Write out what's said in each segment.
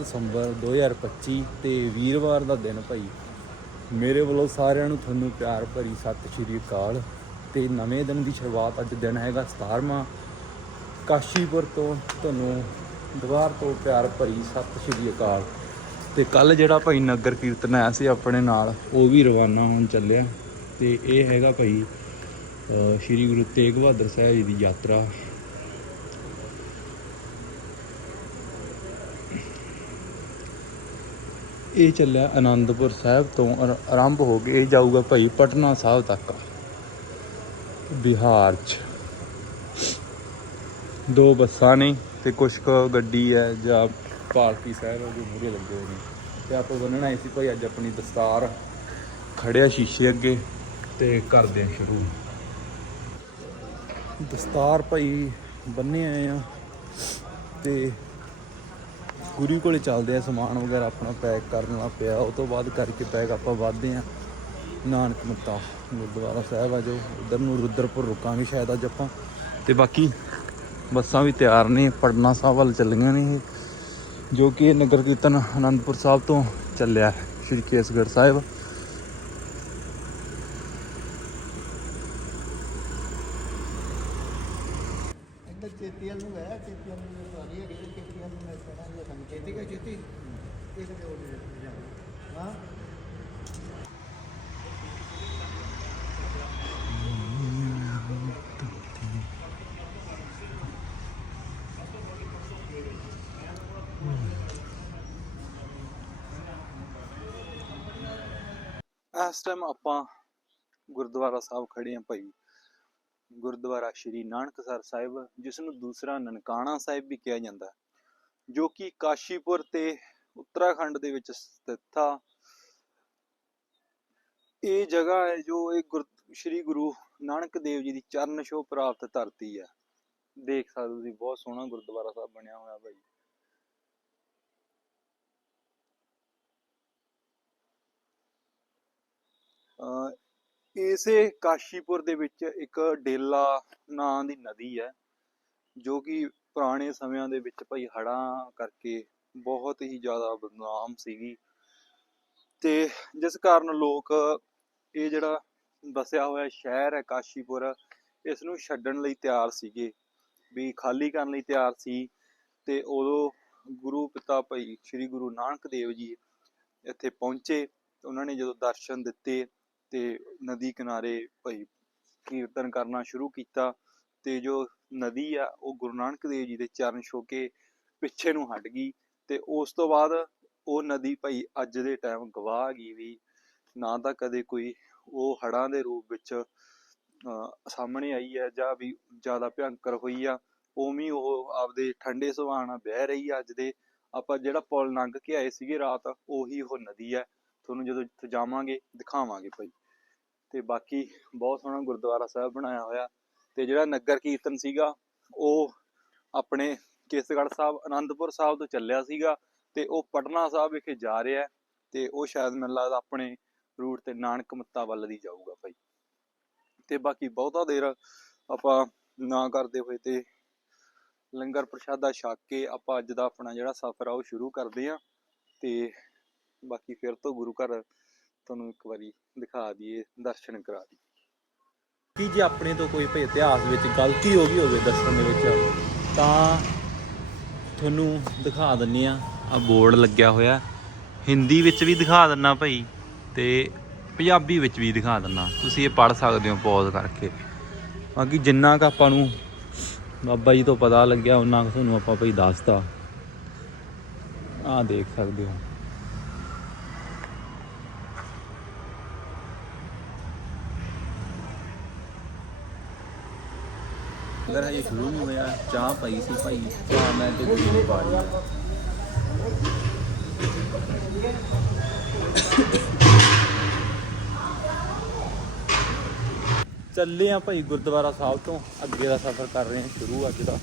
ਦਸੰਬਰ 2025 ਤੇ ਵੀਰਵਾਰ ਦਾ ਦਿਨ ਭਾਈ। ਮੇਰੇ ਵੱਲੋਂ ਸਾਰਿਆਂ ਨੂੰ ਤੁਹਾਨੂੰ ਪਿਆਰ ਭਰੀ ਸਤਿ ਸ਼੍ਰੀ ਅਕਾਲ ਤੇ ਨਵੇਂ ਦਿਨ ਦੀ ਸ਼ੁਰੂਆਤ ਅੱਜ ਦਿਨ ਹੈਗਾ 17ਵਾਂ ਕਾਸ਼ੀਪੁਰ ਤੋਂ ਤੁਹਾਨੂੰ ਦੁਬਾਰ ਤੋਂ ਪਿਆਰ ਭਰੀ ਸਤਿ ਸ਼੍ਰੀ ਅਕਾਲ। ਤੇ ਕੱਲ ਜਿਹੜਾ ਭਾਈ ਨਗਰ ਕੀਰਤਨ ਆਇਆ ਸੀ ਆਪਣੇ ਨਾਲ, ਉਹ ਵੀ ਰਵਾਨਾ ਹੋਣ ਚੱਲਿਆ। ਤੇ ਇਹ ਹੈਗਾ ਭਾਈ ਸ਼੍ਰੀ ਗੁਰੂ ਤੇਗ ਬਹਾਦਰ ਸਾਹਿਬ ਜੀ ਦੀ ਯਾਤਰਾ। ਇਹ ਚੱਲਿਆ ਆਨੰਦਪੁਰ ਸਾਹਿਬ ਤੋਂ ਆਰੰਭ ਹੋ ਕੇ ਇਹ ਜਾਊਗਾ ਭਾਈ ਪਟਨਾ ਸਾਹਿਬ ਤੱਕ। ਬਿਹਾਰ 'ਚ। ਦੋ ਬੱਸਾਂ ਨੇ ਤੇ ਕੁਛ ਕੁ ਗੱਡੀ ਹੈ ਜਾਂ ਪਾਲਕੀ ਸਾਹਿਬ ਹੈ ਮੂਹਰੇ ਲੱਗੇ ਹੋਏ ਨੇ। ਤੇ ਆਪਾਂ ਬੰਨਣਾ ਆਏ ਸੀ ਭਾਈ ਅੱਜ ਆਪਣੀ ਦਸਤਾਰ ਖੜਿਆ ਸ਼ੀਸ਼ੇ ਅੱਗੇ ਤੇ ਕਰਦੇ ਆ ਸ਼ੁਰੂ। ਦਸਤਾਰ ਭਾਈ ਬੰਨੇ ਆਏ ਆ ਤੇ ਗੁਰੀ ਕੋਲੇ ਚੱਲਦੇ ਆ ਸਮਾਨ ਵਗੈਰਾ ਆਪਣਾ ਪੈਕ ਕਰਨ ਲੱਗ ਪਿਆ। ਉਹ ਤੋਂ ਬਾਅਦ ਕਰਕੇ ਪੈਕ ਆਪਾਂ ਵੱਧਦੇ ਆ। ਨਾਨਕ ਮੱਤਾ ਗੁਰਦੁਆਰਾ ਸਾਹਿਬ ਆ ਜੋ ਉਧਰ ਨੂੰ ਰੁਦਰਪੁਰ ਰੁਕਾਂਗੇ ਸ਼ਾਇਦ ਅੱਜ ਆਪਾਂ। ਤੇ ਬਾਕੀ ਬੱਸਾਂ ਵੀ ਤਿਆਰ ਨੇ ਪੜਨਾ ਸਾਹਿਬ ਵੱਲ ਚੱਲੀਆਂ ਨੇ ਇਹ, ਜੋ ਕਿ ਨਗਰ ਕੀਰਤਨ ਅਨੰਦਪੁਰ ਸਾਹਿਬ ਤੋਂ ਚੱਲਿਆ ਸ਼੍ਰੀ ਕੇਸਗੜ੍ਹ ਸਾਹਿਬ। ਇੱਧਰ ਚੇਤੀਆਂ ਨੂੰ ਹੈ ਚੇਤੀਆਂ ਨੂੰ ਵਾਲੀ ਹੈਗੀ ਤੇ ਚੇਤੀਆਂ ਨੂੰ ਮੈਂ ਕਹਿਣਾ ਇਹ ਸਾਨੂੰ ਚੇਤੀ ਕਾ ਚੇਤੀ ਇਹ ਕਿਤੇ ਹੋ ਜਾਣਾ ਹਾਂ ਇਸ ਟਾਈਮ ਆਪਾਂ ਗੁਰਦੁਆਰਾ ਸਾਹਿਬ ਖੜੇ ਆ ਭਾਈ ਗੁਰਦੁਆਰਾ ਸ਼੍ਰੀ ਨਾਨਕਸਰ ਸਾਹਿਬ, ਜਿਸ ਨੂੰ ਦੂਸਰਾ ਨਨਕਾਣਾ ਸਾਹਿਬ ਵੀ ਕਿਹਾ ਜਾਂਦਾ ਜੋ ਕਿ ਕਾਸ਼ੀਪੁਰ ਤੇ ਉੱਤਰਾਖੰਡ ਦੇ ਵਿੱਚ ਸਥਿਤ ਆ। ਇਹ ਜਗ੍ਹਾ ਹੈ ਜੋ ਇਹ ਗੁਰ, ਸ਼੍ਰੀ ਗੁਰੂ ਨਾਨਕ ਦੇਵ ਜੀ ਦੀ ਚਰਨ ਛੋਹ ਪ੍ਰਾਪਤ ਧਰਤੀ ਹੈ। ਦੇਖ ਸਕਦੇ ਹੋ ਤੁਸੀਂ, ਬਹੁਤ ਸੋਹਣਾ ਗੁਰਦੁਆਰਾ ਸਾਹਿਬ ਬਣਿਆ ਹੋਇਆ ਭਾਈ। ਅਹ ਇਸੇ ਕਾਸ਼ੀਪੁਰ ਦੇ ਵਿੱਚ ਇੱਕ ਡੇਲਾ ਨਾਂ ਦੀ ਨਦੀ ਹੈ, ਜੋ ਕਿ ਪੁਰਾਣੇ ਸਮਿਆਂ ਦੇ ਵਿੱਚ ਭਾਈ ਹੜ੍ਹਾਂ ਕਰਕੇ ਬਹੁਤ ਹੀ ਜ਼ਿਆਦਾ ਬਦਨਾਮ ਸੀਗੀ। ਤੇ ਜਿਸ ਕਾਰਨ ਲੋਕ ਇਹ ਜਿਹੜਾ ਵਸਿਆ ਹੋਇਆ ਸ਼ਹਿਰ ਹੈ ਕਾਸ਼ੀਪੁਰ ਇਸ ਨੂੰ ਛੱਡਣ ਲਈ ਤਿਆਰ ਸੀਗੇ। ਵੀ ਖਾਲੀ ਕਰਨ ਲਈ ਤਿਆਰ ਸੀ ਤੇ ਉਦੋਂ ਗੁਰੂ ਪਿਤਾ ਭਾਈ ਸ੍ਰੀ ਗੁਰੂ ਨਾਨਕ ਦੇਵ ਜੀ ਇੱਥੇ ਪਹੁੰਚੇ। ਉਹਨਾਂ ਨੇ ਜਦੋਂ ਦਰਸ਼ਨ ਦਿੱਤੇ ਤੇ ਨਦੀ ਕਿਨਾਰੇ ਭਾਈ ਕੀਰਤਨ ਕਰਨਾ ਸ਼ੁਰੂ ਕੀਤਾ ਤੇ ਜੋ ਨਦੀ ਆ ਉਹ ਗੁਰੂ ਨਾਨਕ ਦੇਵ ਜੀ ਦੇ ਚਰਨ ਛੋ ਕੇ ਪਿੱਛੇ ਨੂੰ ਹਟ ਗਈ ਤੇ ਉਸ ਤੋਂ ਬਾਅਦ ਉਹ ਨਦੀ ਭਾਈ ਅੱਜ ਦੇ ਟਾਈਮ ਗਵਾਹ ਗਈ ਵੀ ਨਾ ਤਾਂ ਕਦੇ ਕੋਈ ਉਹ ਹੜ੍ਹਾਂ ਦੇ ਰੂਪ ਵਿੱਚ ਅਹ, ਸਾਹਮਣੇ ਆਈ ਹੈ ਜਾਂ ਵੀ ਜ਼ਿਆਦਾ ਭਿਅੰਕਰ ਹੋਈ ਆ ਉਵੇਂ ਉਹ ਆਪਦੇ ਠੰਡੇ ਸੁਭਾਅ ਨਾਲ ਬਹਿ ਰਹੀ ਆ ਅੱਜ ਦੇ ਆਪਾਂ ਜਿਹੜਾ ਪੁਲ ਲੰਘ ਕੇ ਆਏ ਸੀਗੇ ਰਾਤ ਉਹੀ ਉਹ ਨਦੀ ਹੈ ਤੁਹਾਨੂੰ ਜਦੋਂ ਇੱਥੇ ਜਾਵਾਂਗੇ ਦਿਖਾਵਾਂਗੇ ਭਾਈ। ਤੇ ਬਾਕੀ ਬਹੁਤ ਸੋਹਣਾ ਗੁਰਦੁਆਰਾ ਸਾਹਿਬ ਬਣਾਇਆ ਹੋਇਆ ਤੇ ਜਿਹੜਾ ਨਗਰ ਕੀਰਤਨ ਸੀਗਾ, ਉਹ ਆਪਣੇ ਕੇਸਗੜ੍ਹ ਸਾਹਿਬ ਆਨੰਦਪੁਰ ਸਾਹਿਬ ਤੋਂ ਚੱਲਿਆ ਸੀਗਾ ਤੇ ਉਹ ਪਟਨਾ ਸਾਹਿਬ ਵਿਖੇ ਜਾ ਰਿਹਾ ਤੇ ਉਹ ਸ਼ਾਇਦ ਮੈਨੂੰ ਲੱਗਦਾ ਆਪਣੇ ਰੂਟ ਤੇ ਨਾਨਕ ਮੱਤਾ ਵੱਲ ਦੀ ਜਾਊਗਾ ਭਾਈ। ਤੇ ਬਾਕੀ ਬਹੁਤਾ ਦੇਰ ਆਪਾਂ ਨਾ ਕਰਦੇ ਹੋਏ ਤੇ ਲੰਗਰ ਪ੍ਰਸ਼ਾਦਾ ਛਕ ਕੇ ਆਪਾਂ ਅੱਜ ਦਾ ਆਪਣਾ ਜਿਹੜਾ ਸਫ਼ਰ ਆ, ਉਹ ਸ਼ੁਰੂ ਕਰਦੇ ਆ ਤੇ ਬਾਕੀ ਫਿਰ ਤੋਂ ਗੁਰੂ ਘਰ ਤੁਹਾਨੂੰ ਇੱਕ ਵਾਰੀ ਦਿਖਾ ਦਈਏ, ਦਰਸ਼ਨ ਕਰਾ ਦਈਏ। ਕਿ ਜੇ ਆਪਣੇ ਤੋਂ ਕੋਈ ਭਈ ਇਤਿਹਾਸ ਵਿੱਚ ਗਲਤੀ ਹੋ ਗਈ ਹੋਵੇ ਦੱਸਣ ਦੇ ਵਿੱਚ? ਤਾਂ ਤੁਹਾਨੂੰ ਦਿਖਾ ਦਿੰਨੇ ਆ ਆ ਬੋਰਡ ਲੱਗਿਆ ਹੋਇਆ। ਹਿੰਦੀ ਵਿੱਚ ਵੀ ਦਿਖਾ ਦਿੰਨਾ ਭਾਈ ਤੇ ਪੰਜਾਬੀ ਵਿੱਚ ਵੀ ਦਿਖਾ ਦਿੰਨਾ। ਤੁਸੀਂ ਇਹ ਪੜ੍ਹ ਸਕਦੇ ਹੋ ਪੌਜ਼ ਕਰਕੇ। ਬਾਕੀ ਜਿੰਨਾ ਕ ਆਪਾਂ ਨੂੰ ਬਾਬਾ ਜੀ ਤੋਂ ਪਤਾ ਲੱਗਿਆ, ਉਹਨਾਂ ਕੁ ਤੁਹਾਨੂੰ ਆਪਾਂ ਭਾਈ ਦੱਸਤਾ। ਆ ਦੇਖ ਸਕਦੇ ਹੋ। ਅੰਦਰ ਹਜੇ ਸ਼ੁਰੂ ਨਹੀਂ ਹੋਇਆ, ਚਾਹ ਪਈ ਸੀ ਭਾਈ ਚਾਹ ਮੈਂ ਤੇ ਗੁਰੂ ਨੇ ਪਾ ਲਈ ਚੱਲੇ ਆ ਭਾਈ ਗੁਰਦੁਆਰਾ ਸਾਹਿਬ ਤੋਂ, ਅੱਗੇ ਦਾ ਸਫ਼ਰ ਕਰ ਰਹੇ ਹਾਂ ਸ਼ੁਰੂ ਅੱਜ ਦਾ।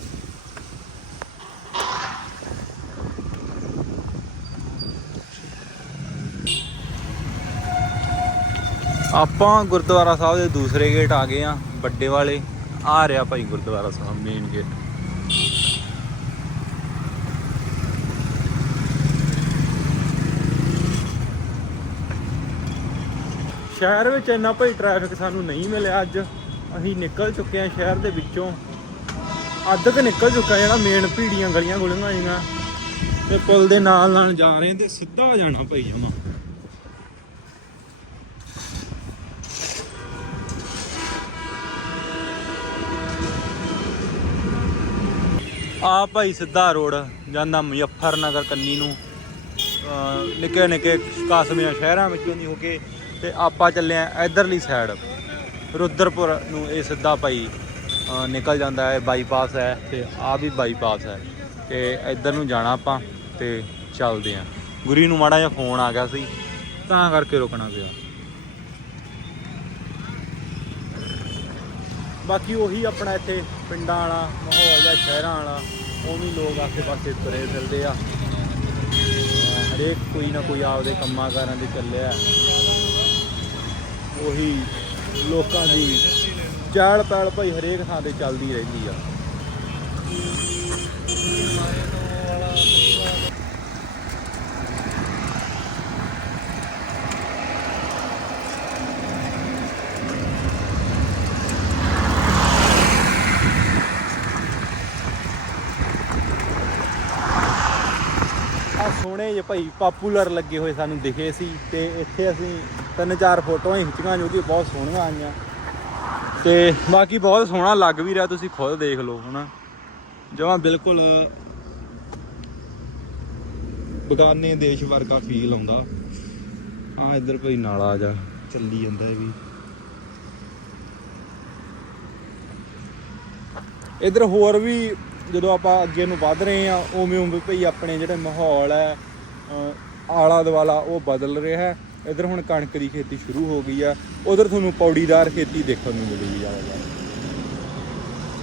ਆਪਾਂ ਗੁਰਦੁਆਰਾ ਸਾਹਿਬ ਦੇ ਦੂਸਰੇ ਗੇਟ ਆ ਗਏ ਆ, ਵੱਡੇ ਵਾਲੇ। ਆ ਰਿਹਾ ਭਾਈ ਗੁਰਦੁਆਰਾ ਸਾਹਿਬ ਮੇਨ ਗੇਟ ਸ਼ਹਿਰ ਵਿੱਚ ਇੰਨਾ ਭਾਈ ਟ੍ਰੈਫਿਕ ਸਾਨੂੰ ਨਹੀਂ ਮਿਲਿਆ ਅੱਜ। ਅਸੀਂ ਨਿਕਲ ਚੁੱਕੇ ਹਾਂ ਸ਼ਹਿਰ ਦੇ ਵਿੱਚੋਂ। ਅੱਧ ਕੁ ਨਿਕਲ ਚੁੱਕਾ ਜਿਹੜਾ ਮੇਨ ਭੀੜੀਆਂ ਗਲੀਆਂ ਗੁਲੀਆਂ ਆਈਆਂ ਤੇ ਪੁਲ ਦੇ ਨਾਲ ਨਾਲ ਜਾ ਰਹੇ ਤੇ ਸਿੱਧਾ ਜਾਣਾ ਭਾਈ ਜਮਾ। ਆ ਭਾਈ ਸਿੱਧਾ ਰੋਡ, ਜਾਂਦਾ ਮੁਜ਼ੱਫਰਨਗਰ ਕੰਨੀ ਨੂੰ। ਨਿੱਕੇ ਨਿੱਕੇ ਕਾਸਮੀਆਂ ਸ਼ਹਿਰਾਂ ਵਿੱਚੋਂ ਦੀ ਹੋ ਕੇ ਤੇ ਆਪਾਂ ਚੱਲੇ ਆ ਇਧਰਲੀ ਸਾਈਡ ਰੁਦਰਪੁਰ ਨੂੰ ਇਹ ਸਿੱਧਾ ਭਾਈ ਨਿਕਲ ਜਾਂਦਾ ਹੈ ਬਾਈਪਾਸ ਹੈ ਤੇ ਆ ਵੀ ਬਾਈਪਾਸ ਹੈ ਤੇ ਇੱਧਰ ਨੂੰ ਜਾਣਾ ਆਪਾਂ ਤੇ ਚੱਲਦੇ ਆ। ਗੁਰੀ ਨੂੰ ਮਾੜਾ ਜਿਹਾ ਫੋਨ ਆ ਗਿਆ ਸੀ, ਤਾਂ ਕਰਕੇ ਰੁਕਣਾ ਪਿਆ। ਬਾਕੀ ਉਹੀ ਆਪਣਾ ਇੱਥੇ ਪਿੰਡਾਂ ਵਾਲਾ ਮਾਹੌਲ ਜਾਂ ਸ਼ਹਿਰਾਂ ਵਾਲਾ ਉਹ ਲੋਕ ਆਸੇ ਪਾਸੇ ਤੁਰੇ ਫਿਰਦੇ ਆ। ਹਰੇਕ ਕੋਈ ਨਾ ਕੋਈ ਆਪਦੇ ਕੰਮਾਂ ਕਾਰਾਂ ਦੇ ਚੱਲਿਆ ਉਹੀ ਲੋਕਾਂ ਦੀ ਚਾਲ ਪੈਲ ਭਾਈ ਹਰੇਕ ਥਾਂ ਤੇ ਚੱਲਦੀ ਰਹਿੰਦੀ ਆ। ਆ ਭਾਈ ਪਪੂਲਰ ਲੱਗੇ ਹੋਏ ਸਾਨੂੰ ਦਿਖੇ ਸੀ ਤੇ ਇੱਥੇ ਅਸੀਂ ਤਿੰਨ ਚਾਰ ਫੋਟੋਆਂ ਹੀ ਖਿੱਚੀਆਂ ਜੋ ਕਿ ਬਹੁਤ ਸੋਹਣੀਆਂ ਆਈਆਂ। ਤੇ ਬਾਕੀ ਬਹੁਤ ਸੋਹਣਾ ਲੱਗ ਵੀ ਰਿਹਾ, ਤੁਸੀਂ ਖੁਦ ਦੇਖ ਲਓ ਹਨਾ। ਜਮਾਂ ਬਿਲਕੁਲ ਬਗਾਨੇ ਦੇਸ਼ ਵਰਗਾ ਫੀਲ ਆਉਂਦਾ। ਆ ਇੱਧਰ ਕੋਈ ਨਾਲਾ ਜਾ ਚੱਲੀ ਜਾਂਦਾ ਇਹ ਵੀ। ਇੱਧਰ ਹੋਰ ਵੀ ਜਦੋਂ ਆਪਾਂ ਅੱਗੇ ਨੂੰ ਵੱਧ ਰਹੇ ਆ ਉਵੇਂ ਉਵੇਂ ਭਈ ਆਪਣੇ ਜਿਹੜੇ ਮਾਹੌਲ ਹੈ ਆਲਾ ਦੁਆਲਾ ਉਹ ਬਦਲ ਰਿਹਾ ਹੈ। ਇੱਧਰ ਹੁਣ ਕਣਕ ਦੀ ਖੇਤੀ ਸ਼ੁਰੂ ਹੋ ਗਈ ਆ। ਉਧਰ ਤੁਹਾਨੂੰ ਪੌੜੀਦਾਰ ਖੇਤੀ ਦੇਖਣ ਨੂੰ ਮਿਲੇਗੀ ਜ਼ਿਆਦਾ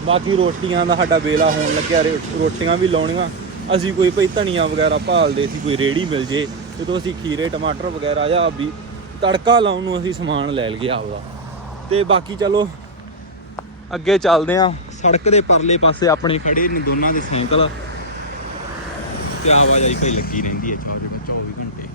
ਬਾਕੀ ਰੋਟੀਆਂ ਦਾ ਸਾਡਾ ਵੇਲਾ ਹੋਣ ਲੱਗਿਆ। ਰੇ- ਰੋਟੀਆਂ ਵੀ ਲਾਉਣੀਆਂ। ਅਸੀਂ ਕੋਈ ਭਈ ਧਨੀਆ ਵਗੈਰਾ ਭਾਲਦੇ ਸੀ, ਕੋਈ ਰੇੜੀ ਮਿਲ ਜੇ, ਜਦੋਂ ਅਸੀਂ ਖੀਰੇ, ਟਮਾਟਰ ਵਗੈਰਾ ਜਾਂ ਵੀ ਤੜਕਾ ਲਾਉਣ ਨੂੰ ਅਸੀਂ ਸਮਾਨ ਲੈ ਲਈਏ ਆਪਦਾ। ਤੇ ਬਾਕੀ ਚਲੋ, ਅੱਗੇ ਚੱਲਦੇ ਆ। ਸੜਕ ਦੇ ਪਰਲੇ ਪਾਸੇ ਆਪਣੇ ਖੜੇ ਨੇ ਦੋਨਾਂ ਦੇ ਸਾਈਕਲ। ਤੇ ਆਵਾਜਾਈ ਭਾਈ ਲੱਗੀ ਰਹਿੰਦੀ ਹੈ 24 ਘੰਟੇ।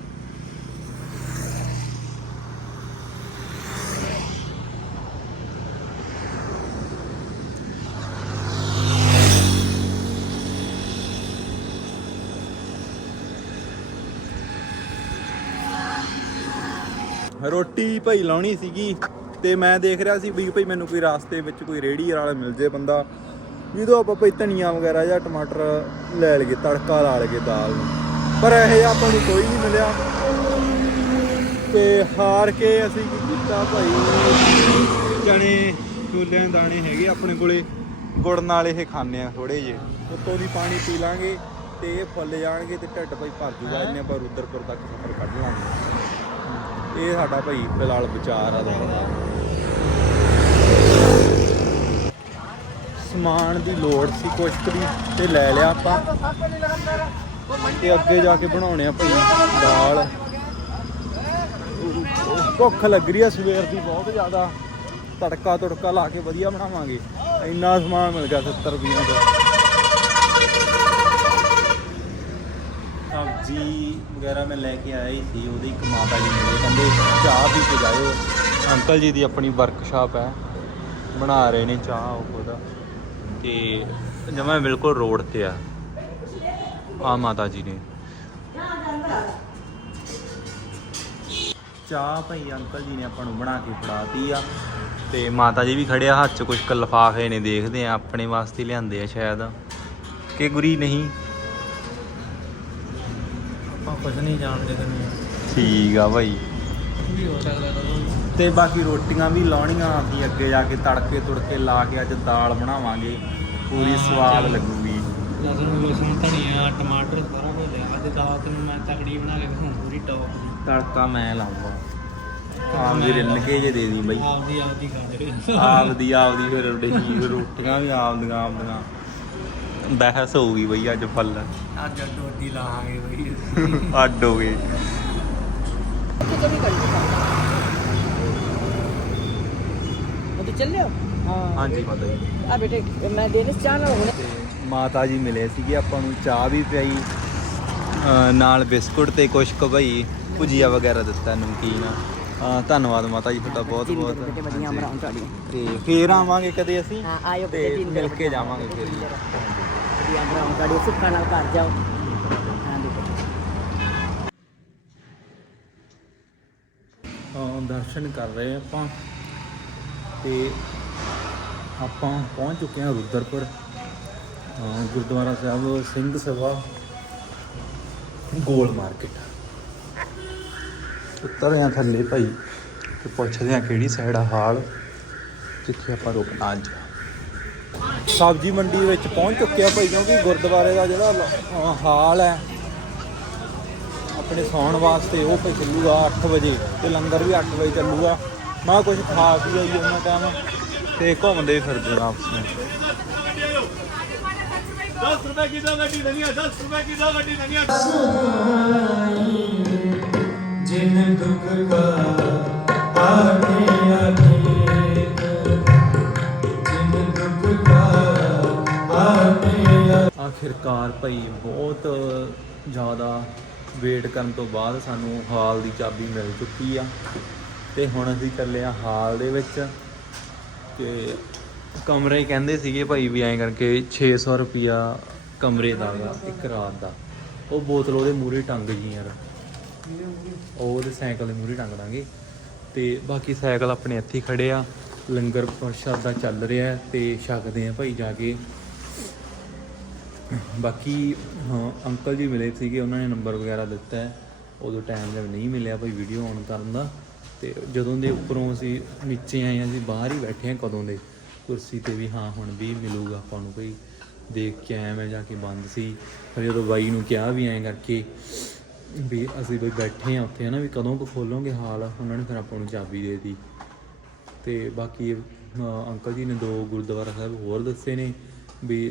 ਰੋਟੀ ਭਾਈ ਲਾਉਣੀ ਸੀਗੀ ਤੇ ਮੈਂ ਦੇਖ ਰਿਹਾ ਸੀ ਵੀ ਭਾਈ ਮੈਨੂੰ ਕੋਈ ਰਾਸਤੇ ਵਿੱਚ ਕੋਈ ਰੇੜੀ ਵਾਲਾ ਮਿਲ ਜੇ ਬੰਦਾ। ਜਦੋਂ ਆਪਾਂ ਭਾਈ ਧਨੀਆ ਵਗੈਰਾ ਜਾਂ ਟਮਾਟਰ ਲੈ ਲਈਏ ਤੜਕਾ ਲਾ ਲਈਏ ਦਾਲ ਨੂੰ ਪਰ ਇਹ ਆਪਾਂ ਨੂੰ ਕੋਈ ਨਹੀਂ ਮਿਲਿਆ। ਤੇ ਹਾਰ ਕੇ ਅਸੀਂ ਕੀ ਕੀਤਾ ਭਾਈ? ਚਣੇ ਛੋਲਿਆਂ ਦਾਣੇ ਹੈਗੇ ਆਪਣੇ ਕੋਲੇ ਗੁੜ ਨਾਲ ਇਹ ਖਾਣੇ ਆ ਥੋੜੇ ਜੇ ਉੱਤੋਂ ਦੀ ਪਾਣੀ ਪੀ ਲਾਂਗੇ ਤੇ ਇਹ ਫੁੱਲ ਜਾਣਗੇ ਤੇ ਢਿੱਡ ਭਾਈ ਭਰ ਜੂਗਾ ਇੰਨੇ ਆਪਾਂ ਰੁਦਰਪੁਰ ਤੱਕ ਸਫ਼ਰ ਕੱਢ ਲਾਂਗੇ। ਇਹ ਸਾਡਾ ਭਾਈ ਫਿਲਹਾਲ ਵਿਚਾਰ ਆ ਦਾ ਸਮਾਨ ਦੀ ਲੋੜ ਸੀ, ਕੁਛ ਕੁ ਦੀ ਤੇ ਲੈ ਲਿਆ ਆਪਾਂ। ਤੇ ਅੱਗੇ ਜਾ ਕੇ ਬਣਾਉਣੇ ਆ ਭਾਈ ਦਾਲ। ਭੁੱਖ ਲੱਗ ਰਹੀ ਆ ਸਵੇਰ ਦੀ ਬਹੁਤ ਜ਼ਿਆਦਾ। ਤੜਕਾ ਤੁੜਕਾ ਲਾ ਕੇ ਵਧੀਆ ਬਣਾਵਾਂਗੇ। ਇੰਨਾ ਸਮਾਨ ਮਿਲ ਗਿਆ 70 ਰੁਪਈਆਂ ਦਾ। ਸਬਜ਼ੀ ਵਗੈਰਾ ਮੈਂ ਲੈ ਕੇ ਆਇਆ ਹੀ ਸੀ, ਉਹਦੀ ਇੱਕ ਮਾਤਾ ਜੀ ਮਿਲੇ ਕਹਿੰਦੇ ਚਾਹ ਵੀ ਕੇ ਅੰਕਲ ਜੀ ਦੀ ਆਪਣੀ ਵਰਕਸ਼ਾਪ ਹੈ। ਬਣਾ ਰਹੇ ਨੇ ਚਾਹ ਉਹਦਾ ਤੇ ਜਮਾ ਬਿਲਕੁਲ ਰੋਡ ਤੇ ਆ। ਆ ਮਾਤਾ ਜੀ ਨੇ। ਚਾਹ ਭਾਈ ਅੰਕਲ ਜੀ ਨੇ ਆਪਾਂ ਨੂੰ ਬਣਾ ਕੇ ਫੜਾਤੀ ਆ। ਤੇ ਮਾਤਾ ਜੀ ਵੀ ਖੜਿਆ ਹੱਥ 'ਚ ਕੁਝ ਲਫਾਫੇ ਨੇ ਦੇਖਦੇ ਆ ਆਪਣੇ ਵਾਸਤੇ ਲਿਆਂਦੇ ਆ ਸ਼ਾਇਦ। ਕਿ ਗੁਰੀ ਨਹੀਂ? ਆਪਾਂ ਕੁਝ ਨਹੀਂ ਜਾਣਦੇ ਦੁਨੀਆ ਠੀਕ ਆ ਭਾਈ। ਵੀ ਹੋ ਸਕਦਾ ਤਾਂ ਤੇ ਬਾਕੀ ਰੋਟੀਆਂ ਵੀ ਲਾਉਣੀਆਂ ਅਸੀਂ ਅੱਗੇ ਜਾ ਕੇ ਤੜਕੇ ਤੁੜਕੇ ਲਾ ਕੇ ਅੱਜ ਦਾਲ ਬਣਾਵਾਂਗੇ। ਪੂਰੀ ਸਵਾਦ ਲੱਗੂਗੀ। ਲਸਣ ਲਸਣ ਧਨੀਆ ਟਮਾਟਰ ਸਾਰਾ ਕੁਝ ਲਿਆ। ਅੱਜ ਦਾਲ ਤੈਨੂੰ ਮੈਂ ਤਕੜੀ ਬਣਾ ਕੇ ਦਿਖਾਉਂ ਪੂਰੀ ਟੌਪ ਦੀ ਤੜਕਾ ਮੈਂ ਲਾਉਂਗਾ। ਆਮ ਜੀ ਰਿੰਨ ਕੇ ਜੇ ਦੇ ਦੀ ਬਈ। ਆਪਦੀ ਆਪਦੀ ਖਾਂਦੇ ਆਪਦੀ ਆਪਦੀ ਫਿਰ ਰੋਟੀ ਰੋਟੀਆਂ ਵੀ ਆਪਦੀਆਂ ਆਪਦੀਆਂ। ਬਹਿਸ ਹੋਊਗੀ ਬਈ ਅੱਜ ਫੁੱਲ। ਅੱਜ ਡੋਡੀ ਲਾਹਾਂਗੇ ਬਈ। ਅੱਡ ਹੋ ਗਏ। ਚੱਲਿਓ? ਹਾਂ। ਹਾਂਜੀ ਮਾਤਾ ਜੀ। ਆ ਬੇਟੇ ਮੈਂ ਦੇ ਦੇ ਚਾਹ ਨਾਲ ਹੁਣੇ। ਤੇ ਮਾਤਾ ਜੀ ਮਿਲੇ ਸੀਗੇ ਆਪਾਂ ਨੂੰ ਚਾਹ ਵੀ ਪਿਆਈ। ਅਹ ਨਾਲ ਬਿਸਕੁਟ ਤੇ ਕੁਛ ਕੁ ਭਾਈ ਭੁਜੀਆ ਵਗੈਰਾ ਦਿੱਤਾ ਨਮਕੀਨ। ਅਹ ਧੰਨਵਾਦ ਮਾਤਾ ਜੀ ਤੁਹਾਡਾ ਬਹੁਤ ਬਹੁਤ। ਬੇਟੇ ਵਧੀਆ ਹਾਂਜੀ। ਬਣਾਉਣ ਤੁਹਾਡੀਆਂ ਤੇ ਫੇਰ ਆਵਾਂਗੇ ਕਦੇ ਅਸੀਂ? ਹਾਂ ਆਇਓ ਤੇ ਬੇਟੇ ਤਿੰਨ ਮਿਲ ਕੇ ਜਾਵਾਂਗੇ ਫਿਰ। ਜੀ। ਵਧੀਆ ਬਣਾਉਣ ਤੁਹਾਡੀਆਂ ਸੁੱਖਾਂ ਨਾਲ ਘਰ ਜਾਓ। ਹਾਂ ਬੇਟੇ। ਅਹ ਦਰਸ਼ਨ ਕਰ ਰਹੇ ਆਪਾਂ। ਤੇ ਆਪਾਂ ਪਹੁੰਚ ਚੁੱਕੇ ਹਾਂ ਰੁਦਰਪੁਰ ਗੁਰਦੁਆਰਾ ਸਾਹਿਬ ਸਿੰਘ ਸਭਾ ਗੋਲ ਮਾਰਕੀਟ। ਉੱਤਰ ਆ ਥੱਲੇ ਭਾਈ ਤੇ ਪੁੱਛਦੇ ਆ ਕਿਹੜੀ ਸਾਈਡ ਆ ਹਾਲ, ਜਿੱਥੇ ਆਪਾਂ ਰੁਕਣਾ ਅੱਜ। ਸਬਜ਼ੀ ਮੰਡੀ ਵਿੱਚ ਪਹੁੰਚ ਚੁੱਕੇ ਆ ਭਾਈ, ਕਿਉਂਕਿ ਗੁਰਦੁਆਰੇ ਦਾ ਜਿਹੜਾ ਹਾਲ ਹੈ, ਆਪਣੇ ਸੌਣ ਵਾਸਤੇ ਉਹ ਭਾਈ ਚੱਲੂਗਾ 8 ਵਜੇ ਤੇ ਲੰਗਰ ਵੀ 8 ਵਜੇ ਚੱਲੂਗਾ। ਮਾ ਕੁਝ ਖਾ ਪੀ ਆਈ ਉਹਨਾਂ ਟਾਈਮ ਤੇ ਘੁੰਮਦੇ ਹੀ ਫਿਰਦੇ ਆਪਸ ਵਿੱਚ। 10 ਰੁਪਏ ਕੀ ਦੋ ਗੱਡੀ ਧਨੀਆ 10 ਰੁਪਏ ਕੀ ਦੋ ਗੱਡੀ ਧਨੀਆ ਜਿਨ ਆਖਿਰਕਾਰ ਭਈ ਬਹੁਤ ਜ਼ਿਆਦਾ ਵੇਟ ਕਰਨ ਤੋਂ ਬਾਅਦ ਸਾਨੂੰ ਹਾਲ ਦੀ ਚਾਬੀ ਮਿਲ ਚੁੱਕੀ ਆ। ਤੇ ਹੁਣ ਅਸੀਂ ਚੱਲੇ ਆ ਹਾਲ ਦੇ ਵਿੱਚ ਤੇ ਕਮਰੇ ਕਹਿੰਦੇ ਸੀਗੇ ਭਾਈ ਵੀ ਐਂ ਕਰਕੇ 600 ਰੁਪਿਆ ਕਮਰੇ ਦਾ ਗਾ ਇੱਕ ਰਾਤ ਦਾ। ਉਹ ਬੋਤਲ ਉਹਦੇ ਮੂਰੇ ਟੰਗ ਗਈ ਯਾਰ। ਉਹ ਉਹਦੇ ਸਾਈਕਲ ਦੇ ਮੂਰੇ ਟੰਗ ਦਾਂਗੇ ਤੇ ਬਾਕੀ ਸਾਈਕਲ ਆਪਣੇ ਇੱਥੇ ਹੀ ਖੜੇ ਆ। ਲੰਗਰ ਪ੍ਰਸ਼ਾਦਾ ਚੱਲ ਰਿਹਾ ਹੈ ਤੇ ਛਕਦੇ ਆ ਭਾਈ ਜਾ ਕੇ। ਬਾਕੀ ਹਾਂ, ਅੰਕਲ ਜੀ ਮਿਲੇ ਸੀਗੇ, ਉਹਨਾਂ ਨੇ ਨੰਬਰ ਵਗੈਰਾ ਦਿੱਤਾ ਉਦੋਂ ਟਾਈਮ ਜਦ ਨਹੀਂ ਮਿਲਿਆ ਭਾਈ ਵੀਡੀਓ ਆਨ ਕਰਨ ਦਾ। ਤੇ ਜਦੋਂ ਦੇ ਉੱਪਰੋਂ ਅਸੀਂ ਨੀਚੇ ਆਏ ਹਾਂ, ਅਸੀਂ ਬਾਹਰ ਹੀ ਬੈਠੇ ਹਾਂ ਕਦੋਂ ਦੇ, ਕੁਰਸੀ ਤੇ ਵੀ ਹਾਂ, ਹੁਣ ਵੀ ਮਿਲੂਗਾ ਆਪਾਂ ਨੂੰ ਭਾਈ ਦੇਖ ਕੇ ਆਇਆ ਮੈਂ ਜਾ ਕੇ ਬੰਦ ਸੀ। ਫਿਰ ਜਦੋਂ ਬਾਈ ਨੂੰ ਕਿਹਾ ਵੀ ਐਂ ਕਰਕੇ ਵੀ ਅਸੀਂ ਬਈ ਬੈਠੇ ਆ ਉੱਥੇ, ਹਨਾ, ਵੀ ਕਦੋਂ ਕੁ ਖੋਲੋਗੇ ਹਾਲ, ਉਹਨਾਂ ਨੇ ਫਿਰ ਆਪਾਂ ਨੂੰ ਚਾਬੀ ਦੇ ਦਿੱਤੀ। ਤੇ ਬਾਕੀ ਅੰਕਲ ਜੀ ਨੇ ਦੋ ਗੁਰਦੁਆਰਾ ਸਾਹਿਬ ਹੋਰ ਦੱਸੇ ਨੇ ਵੀ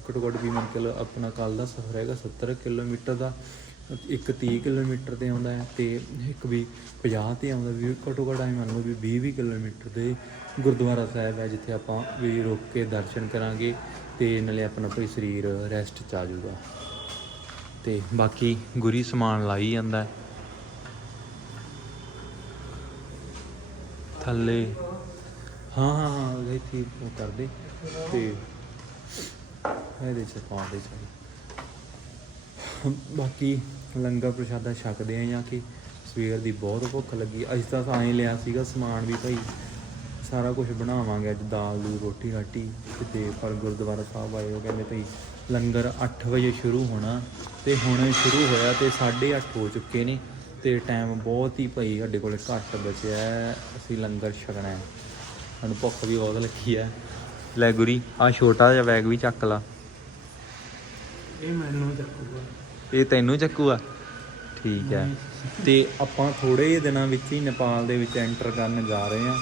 ਘੱਟੋ ਘੱਟ ਵੀ ਮਤਲਬ ਆਪਣਾ ਕੱਲ ਦਾ ਸਫ਼ਰ ਹੈਗਾ 70 ਕਿਲੋਮੀਟਰ ਦਾ। ਇੱਕ 30 ਕਿਲੋਮੀਟਰ ਤੇ ਆਉਂਦਾ ਹੈ ਤੇ ਇੱਕ ਵੀ 50 ਤੇ ਆਉਂਦਾ ਵੀ ਘੱਟੋ ਘੱਟ ਐਂ ਮੰਨ ਲਓ ਵੀ 20 20 ਕਿਲੋਮੀਟਰ ਦੇ ਗੁਰਦੁਆਰਾ ਸਾਹਿਬ ਹੈ, ਜਿੱਥੇ ਆਪਾਂ ਵੀ ਰੁਕ ਕੇ ਦਰਸ਼ਨ ਕਰਾਂਗੇ ਤੇ ਨਾਲੇ ਆਪਣਾ ਕੋਈ ਸਰੀਰ ਰੈਸਟ ਚ ਆ ਜਾਊਗਾ। ਤੇ ਬਾਕੀ ਗੁਰੀ ਸਮਾਨ ਲਾਈ ਜਾਂਦਾ ਹੈ। ਥੱਲੇ। ਹਾਂ ਹਾਂ ਹਾਂ ਉਹਦੇ ਇੱਥੇ ਉਹ ਕਰਦੇ। ਤੇ ਇਹਦੇ ਚ ਪਾਉਂਦੇ ਚਾਹੀਦੇ ਬਾਕੀ ਲੰਗਰ ਪ੍ਰਸ਼ਾਦਾ ਛਕਦੇ ਆ ਜਾਂ ਕਿ ਸਵੇਰ ਦੀ ਬਹੁਤ ਭੁੱਖ ਲੱਗੀ। ਅੱਜ ਤਾਂ ਐਂ ਲਿਆ ਸੀਗਾ ਸਮਾਨ ਵੀ ਭਾਈ। ਸਾਰਾ ਕੁਝ ਬਣਾਵਾਂਗੇ ਅੱਜ, ਦਾਲ ਦੂ ਰੋਟੀ ਰਾਟੀ ਤੇ ਪਰ ਗੁਰਦੁਆਰਾ ਸਾਹਿਬ ਆਏ ਉਹ ਕਹਿੰਦੇ ਭਾਈ, ਲੰਗਰ 8 ਵਜੇ ਸ਼ੁਰੂ ਹੋਣਾ ਤੇ ਹੁਣ ਸ਼ੁਰੂ ਹੋਇਆ ਤੇ 8:30 ਹੋ ਚੁੱਕੇ ਨੇ ਤੇ ਟਾਈਮ ਬਹੁਤ ਹੀ ਭਾਈ ਸਾਡੇ ਕੋਲ ਘੱਟ ਬਚਿਆ ਅਸੀਂ ਲੰਗਰ ਛਕਣਾ ਹੈ। ਸਾਨੂੰ ਭੁੱਖ ਵੀ ਬਹੁਤ ਲੱਗੀ ਹੈ। ਲੈ ਗੁਰੀ ਆ ਛੋਟਾ ਜਿਹਾ ਬੈਗ ਵੀ ਚੱਕ ਲਾ। ਇਹ ਮੈਨੂੰ ਚੱਕੂਗਾ। ਇਹ ਤੈਨੂੰ ਚੱਕੂ ਆ। ਠੀਕ ਹੈ ਤੇ ਆਪਾਂ ਥੋੜੇ ਜਿਹੇ ਦਿਨਾਂ ਵਿੱਚ ਹੀ ਨੇਪਾਲ ਦੇ ਵਿੱਚ ਐਂਟਰ ਕਰਨ ਜਾ ਰਹੇ ਹਾਂ।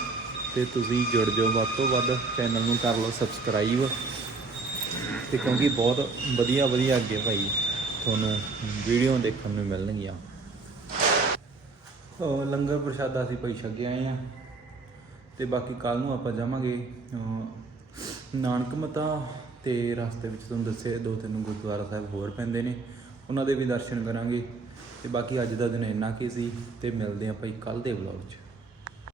ਤੇ ਤੁਸੀਂ ਜੁੜ ਜਾਓ ਵੱਧ ਤੋਂ ਵੱਧ। ਚੈਨਲ ਨੂੰ ਕਰ ਲਓ ਸਬਸਕ੍ਰਾਈਬ ਤੇ ਕਿਉਂਕਿ ਬਹੁਤ ਵਧੀਆ ਵਧੀਆ ਅੱਗੇ ਭਾਈ ਤੁਹਾਨੂੰ ਵੀਡੀਓ ਦੇਖਣ ਨੂੰ ਮਿਲਣਗੀਆਂ। ਲੰਗਰ ਪ੍ਰਸ਼ਾਦਾ ਅਸੀਂ ਭਾਈ ਛਕੇ ਆਏ ਆ ਤੇ ਬਾਕੀ ਕੱਲ ਨੂੰ ਆਪਾਂ ਜਾਵਾਂਗੇ ਨਾਨਕ ਮਤਾ ਤੇ ਰਸਤੇ ਵਿੱਚ ਤੁਹਾਨੂੰ ਦੱਸੇ ਦੋ ਤਿੰਨ ਗੁਰਦੁਆਰਾ ਸਾਹਿਬ ਹੋਰ ਪੈਂਦੇ ਨੇ। ਉਹਨਾਂ ਦੇ ਵੀ ਦਰਸ਼ਨ ਕਰਾਂਗੇ। ਤੇ ਬਾਕੀ ਅੱਜ ਦਾ ਦਿਨ ਇੰਨਾ ਕੀ ਸੀ, ਤੇ ਮਿਲਦੇ ਆਪਾਂ ਕੱਲ ਦੇ ਵਲੌਗ 'ਚ।